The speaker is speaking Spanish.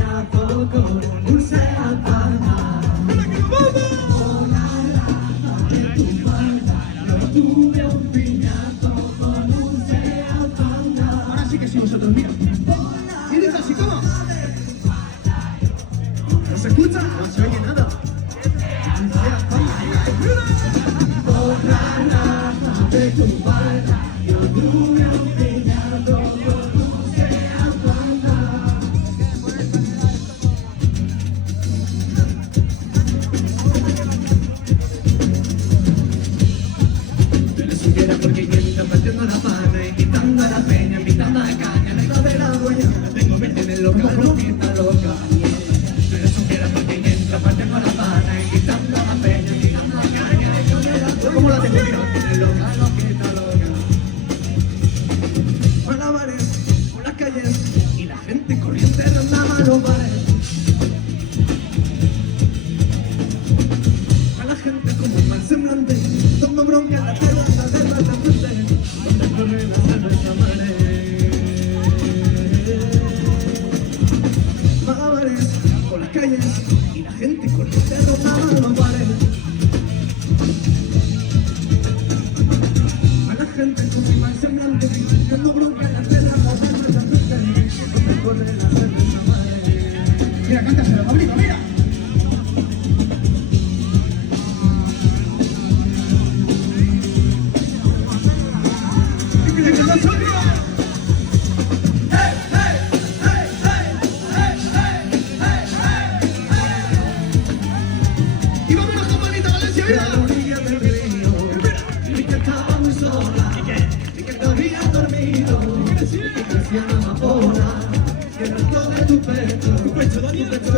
piñato con un Seat Panda. Hola, de tu falda, yo tuve un piñato con un Seat Panda. Ahora sí que sí, vosotros, mira. Y dice así, ¿cómo? ¿No se escucha? No se oye nada. Hola, de tu falda, yo tuve un piñato con un Seat Panda. Yo le supiera porque yo partiendo la pana, invitando a la peña, invitando a la caña, arriba de la huella, tengo verde en el local, loquita loca. Yo le supiera porque yo entra partiendo la pana, invitando a la peña, invitando a la caña, arriba de la huella, ¿Cómo la tengo? Mira. en el local, loquita loca. Malabares por las calles y la gente corriente rondaba los bares. A la gente como un mal semblante, dando bronca en la terraza del restaurante, donde corre la cerveza mare. Malabares por las calles y la gente corriente rondaba los bares. A la gente como un mal semblante, dando bronca en la terraza del restaurante, donde corre la cerveza mare. Mira, cántaselo, Pablito, mira. ¡Que no se olvida! Y vámonos con Manita Valencia, A la mira. orilla del río, y que estaba muy sola, y que te habías dormido, y que crecía una amapola, y el resto de tu pecho, Pecho, Daniel. tu pecho